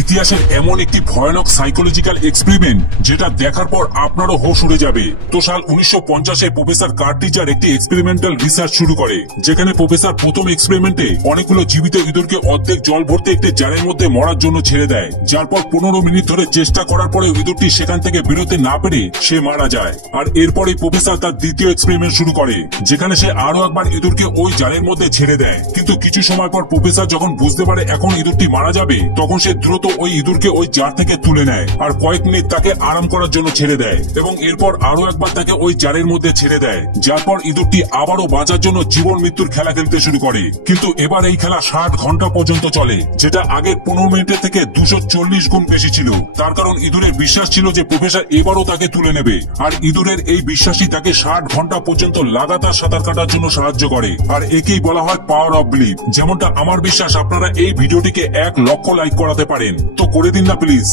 ইতিহাসের এমন একটি ভয়ানক সাইকোলজিক্যাল এক্সপেরিমেন্ট যেটা দেখার পর আপনারও হোশ উড়ে যাবে। তো সাল 1950-এ প্রফেসর কার্টিজার একটি এক্সপেরিমেন্টাল রিসার্চ শুরু করে, যেখানে প্রফেসর প্রথম এক্সপেরিমেন্টে অনেকগুলো জীবিত ইঁদুরকে অর্ধেক জল ভর্তি একটি জারের মধ্যে মরার জন্য ছেড়ে দেয়, যার পর 15 মিনিট ধরে চেষ্টা করার পরে ইঁদুরটি সেখান থেকে বেরোতে না পেরে সে মারা যায়। আর এরপরে প্রফেসর তার দ্বিতীয় এক্সপেরিমেন্ট শুরু করে, যেখানে সে আরো একবার ইঁদুরকে ওই জারের মধ্যে ছেড়ে দেয়। কিন্তু কিছু সময় পর প্রফেসর যখন বুঝতে পারে এখন ইঁদুরটি মারা যাবে, তখন সে দ্রুত ওই ইঁদুরকে ওই জার থেকে তুলে নেয় আর কয়েক মিনিট তাকে আরাম করার জন্য ছেড়ে দেয়, এবং এরপর আরো একবার তাকে ওই জারের মধ্যে ছেড়ে দেয়, যার পর ইঁদুরটি আবারও বাঁচার জন্য জীবন মৃত্যুর খেলা খেলতে শুরু করে। কিন্তু এবার এই খেলা 60 ঘন্টা পর্যন্ত চলে, যেটা আগের 15 মিনিটের থেকে 240 গুণ বেশি ছিল। তার কারণ ইঁদুরের বিশ্বাস ছিল যে প্রফেসর এবারও তাকে তুলে নেবে, আর ইঁদুরের এই বিশ্বাসই তাকে 60 ঘন্টা পর্যন্ত লাগাতার সাঁতার কাটার জন্য সাহায্য করে। আর একেই বলা হয় পাওয়ার অফ বিলিভ। যেমনটা আমার বিশ্বাস আপনারা এই ভিডিওটিকে 1 লক্ষ লাইক করাতে পারেন, তো করে দিন না প্লিজ।